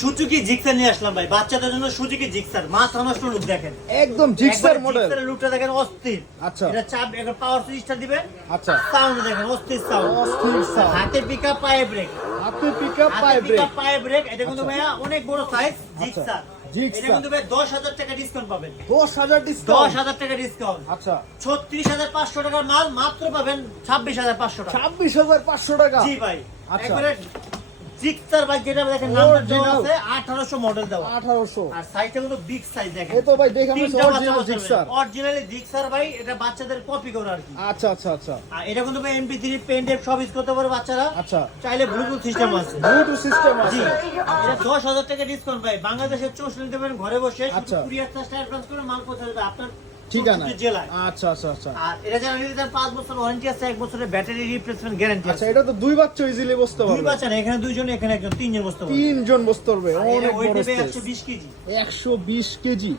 Suzuki Gixxer নিয়ে আসলাম ভাই, বাচ্চাদের জন্য সুজুকি জিক্সার। মাথা নষ্ট লুক দেখেন, একদম জিক্সার মডেল। জিক্সারের লুকটা দেখেন অস্থির। আচ্ছা, এটা চাপ একটা পাওয়ার সুইচটা দিবেন। আচ্ছা, সাউন্ড দেখেন অস্থির সাউন্ড, অস্থির সাউন্ড। হাতে পিকআপ পায়ে ব্রেক, হাতে পিকআপ পায়ে ব্রেক। পায়ে ব্রেক। এটা কিন্তু ভাইয়া অনেক বড় সাইজ জিক্সার। জিক্সার। এটা কিন্তু ভাই 10,000 টাকা ডিসকাউন্ট পাবেন। 10,000 ডিসকাউন্ট। 10,000 টাকা ডিসকাউন্ট। আচ্ছা, 36,500 টাকার মাল মাত্র পাবেন 26,500 টাকা। 26,500 টাকা। জি ভাই, আচ্ছা। একবারে জিক্সার ভাই, যেটা দেখেন নাম্বার দেওয়া Original। আছে 1800 মডেল দেওয়া। 1800। আর সাইজটা কিন্তু বিগ সাইজ দেখেন। এই তো ভাই দেখে আমি অরিজিনাল জিক্সার। অরিজিনালি জিক্সার ভাই, এটা বাচ্চাদের কপি করে আর কি। আচ্ছা, আচ্ছা, আচ্ছা, আর এটা কিন্তু ভাই MP3 পেন ড্রাইভ সব ইউজ করতে পারে বাচ্চারা। আচ্ছা। চাইলে ব্লুটুথ সিস্টেম আছে। ব্লুটুথ সিস্টেম জি, আছে। এটা 10,000 টাকা ডিসকাউন্ট ভাই। বাংলাদেশের 64 নিতে পারেন ঘরে বসে। আচ্ছা। কুরিয়ার চার্জটা অ্যাডভান্স করে মাল পৌঁছে দেবে আপনার ঠিকানা। 64 জেলায়। আচ্ছা, আচ্ছা, আচ্ছা। আর এটা যারা নিতে চান 5 বছর ওয়ারেন্টি আছে, 1 বছরের ব্যাটারি রিপ্লেসমেন্ট গ্যারান্টি আচ্ছা, আছে। এটা তো দুই বাচ্চা ইজিলি বসতে দুই পারবে। বাচ্চা না, এখানে দুইজন, এখানে একজন, তিনজন বসতে পারবে। তিনজন বসতে পারবে। আর এটা অনেক weight বড় নেবে স্পেস। 120 কেজি। 120 কেজি।